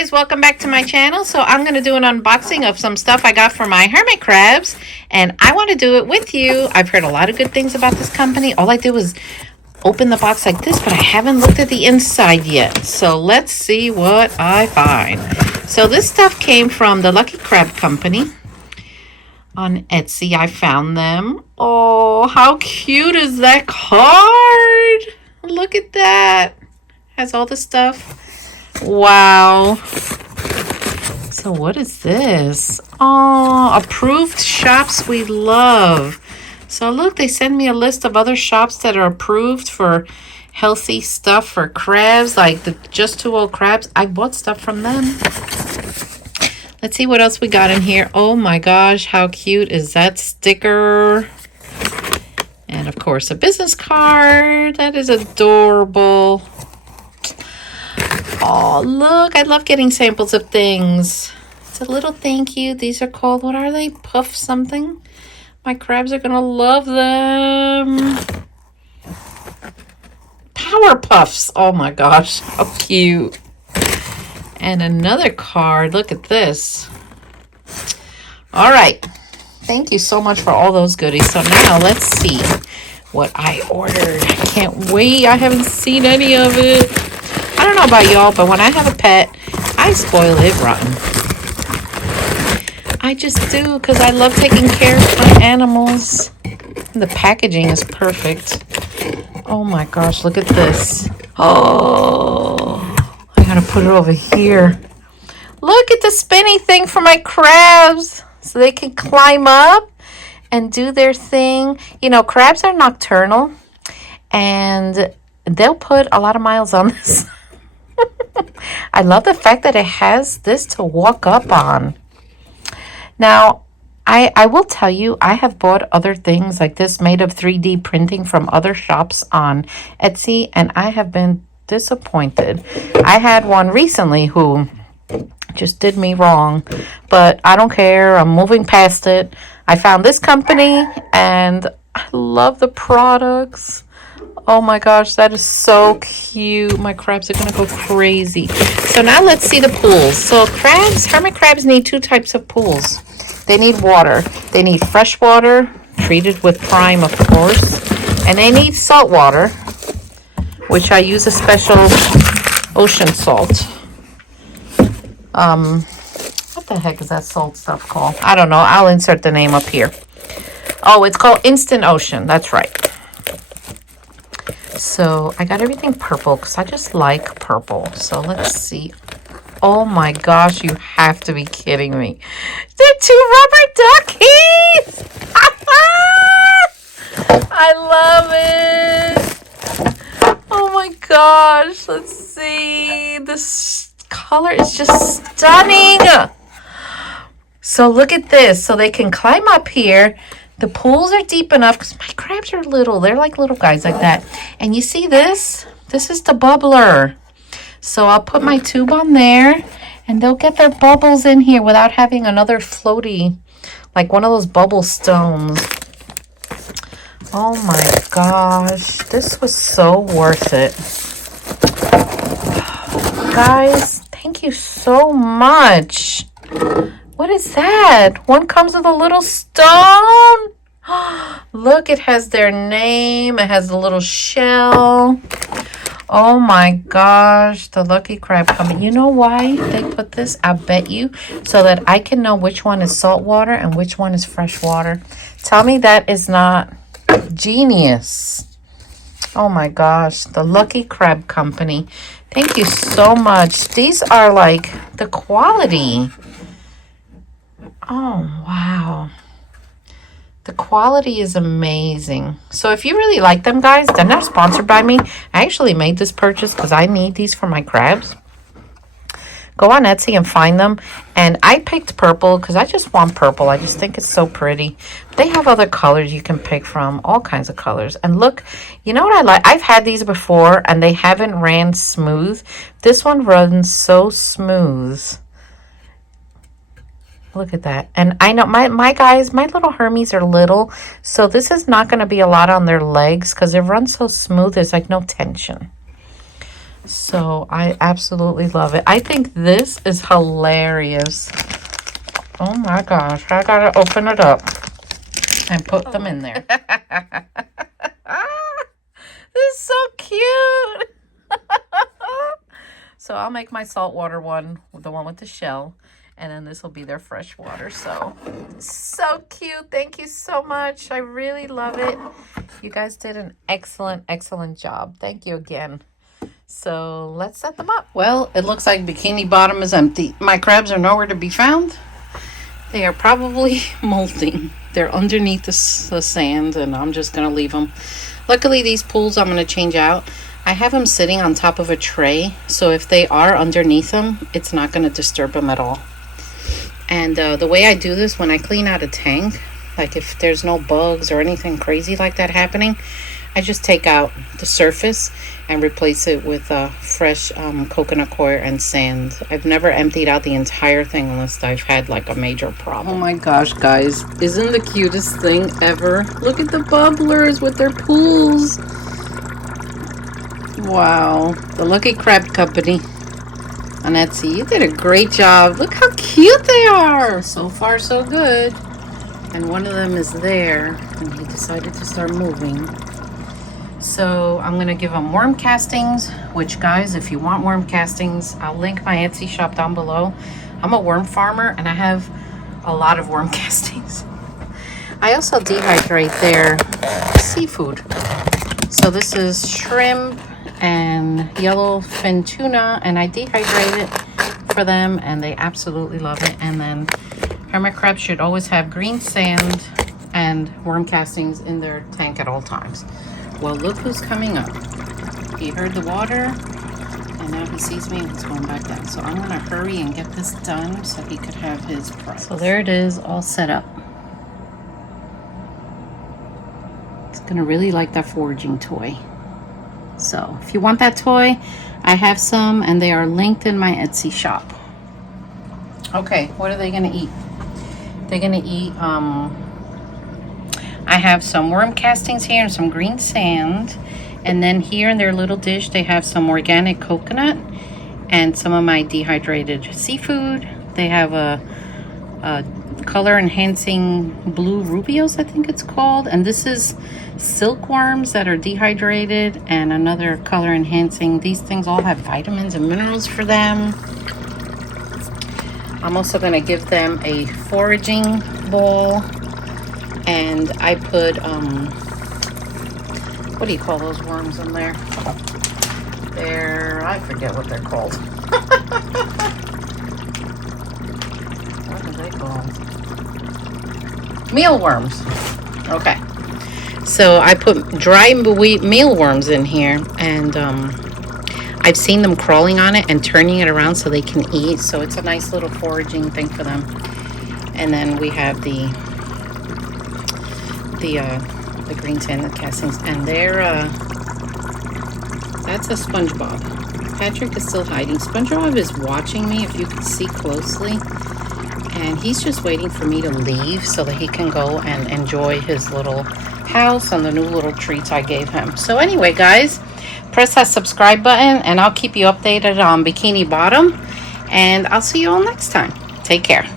guys, welcome back to my channel. So I'm going to do an unboxing of some stuff I got for my hermit crabs, and I want to do it with you. I've heard a lot of good things about this company. All I did was open the box like this, but I haven't looked at the inside yet. So let's see what I find. So this stuff came from the Lucky Crab Company. On Etsy, I found them. Oh, how cute is that card? Look at that. Has all the stuff. Wow. So what is this? Oh, approved shops we love. So look, they send me a list of other shops that are approved for healthy stuff for crabs, like the Just Two Old Crabs. I bought stuff from them. Let's see what else we got in here. Oh my gosh, how cute is that sticker? And of course, a business card. That is adorable. Oh, look, I love getting samples of things. It's a little thank you. These are called, what are they? Puff something? My crabs are going to love them. Power Puffs. Oh my gosh, how cute. And another card. Look at this. All right. Thank you so much for all those goodies. So now let's see what I ordered. I can't wait. I haven't seen any of it. I don't know about y'all, but when I have a pet, I spoil it rotten. I just do, because I love taking care of my animals. The packaging is perfect. Oh my gosh, look at this. Oh, I gotta put it over here. Look at the spinny thing for my crabs, so they can climb up and do their thing. You know, crabs are nocturnal, and they'll put a lot of miles on this. I love the fact that it has this to walk up on. Now, I will tell you, I have bought other things like this made of 3D printing from other shops on Etsy, and I have been disappointed. I had one recently who just did me wrong, but I don't care. I'm moving past it. I found this company, and I love the products. Oh my gosh, that is so cute. My crabs are going to go crazy. So now let's see the pools. So crabs, hermit crabs need two types of pools. They need water. They need fresh water, treated with prime, of course. And they need salt water, which I use a special ocean salt. What the heck is that salt stuff called? I don't know. I'll insert the name up here. Oh, it's called Instant Ocean. That's right. So I got everything purple because I just like purple. So let's see. Oh my gosh, you have to be kidding me. They're two rubber duckies! I love it. Oh my gosh, let's see. This color is just stunning. So look at this. So they can climb up here. The pools are deep enough because my crabs are little. They're like little guys like that. And you see this? This is the bubbler. So I'll put my tube on there, and they'll get their bubbles in here without having another floaty, like one of those bubble stones. Oh my gosh. This was so worth it. Guys, thank you so much. What is that? One comes with a little stone. Look, it has their name. It has a little shell. Oh my gosh, the Lucky Crab Company. You know why they put this? I bet you, so that I can know which one is salt water and which one is fresh water. Tell me that is not genius. Oh my gosh, the Lucky Crab Company. Thank you so much. These are like the quality. Oh, wow. The quality is amazing. So if you really like them, guys, they're not sponsored by me. I actually made this purchase because I need these for my crabs. Go on Etsy and find them. And I picked purple because I just want purple. I just think it's so pretty. They have other colors you can pick from, all kinds of colors. And look, you know what I like? I've had these before and they haven't ran smooth. This one runs so smooth. Look at that. And I know my guys, my little Hermies are little, so this is not going to be a lot on their legs because it runs so smooth. There's like no tension. So I absolutely love it. I think this is hilarious. Oh my gosh, I gotta open it up and put them in there. This is so cute. So I'll make my saltwater one, the one with the shell, and then this will be their freshwater. So cute. Thank you so much. I really love it. You guys did an excellent job. Thank you again. So let's set them up. Well, it looks like Bikini Bottom is empty. My crabs are nowhere to be found. They are probably molting. They're underneath the sand, and I'm just going to leave them. Luckily, these pools I'm going to change out. I have them sitting on top of a tray, so if they are underneath them, it's not going to disturb them at all. And the way I do this, when I clean out a tank, like if there's no bugs or anything crazy like that happening, I just take out the surface and replace it with fresh coconut coir and sand. I've never emptied out the entire thing unless I've had like a major problem. Oh my gosh, guys. Isn't the cutest thing ever? Look at the bubblers with their pools. Wow. The Lucky Crab Company on Etsy. You did a great job. Look how cute they are. So far, so good. And one of them is there, and he decided to start moving. So I'm going to give them worm castings, which, guys, if you want worm castings, I'll link my Etsy shop down below. I'm a worm farmer, and I have a lot of worm castings. I also dehydrate their seafood. So this is shrimp and yellowfin tuna, and I dehydrate it for them, and they absolutely love it. And then hermit crabs should always have green sand and worm castings in their tank at all times. Well, look who's coming up. He heard the water, and now he sees me and he's going back down. So I'm going to hurry and get this done so he could have his prize. So there it is, all set up. It's going to really like that foraging toy. So if you want that toy, I have some, and they are linked in my Etsy shop. Okay, what are they going to eat? They're going to eat, I have some worm castings here and some green sand. And then here in their little dish, they have some organic coconut and some of my dehydrated seafood. They have a color enhancing blue rubios, I think it's called. And this is silkworms that are dehydrated, and another color enhancing. These things all have vitamins and minerals for them. I'm also going to give them a foraging bowl, and I put what do you call those worms in there? I forget what they're called. What are they called? Mealworms. Okay. So I put dry mealworms in here, and I've seen them crawling on it and turning it around so they can eat. So it's a nice little foraging thing for them. And then we have the green sand castings, and that's a SpongeBob. Patrick is still hiding. SpongeBob is watching me, if you can see closely, and he's just waiting for me to leave so that he can go and enjoy his little house and the new little treats I gave him. So anyway, guys, press that subscribe button, and I'll keep you updated on Bikini Bottom, and I'll see you all next time. Take care.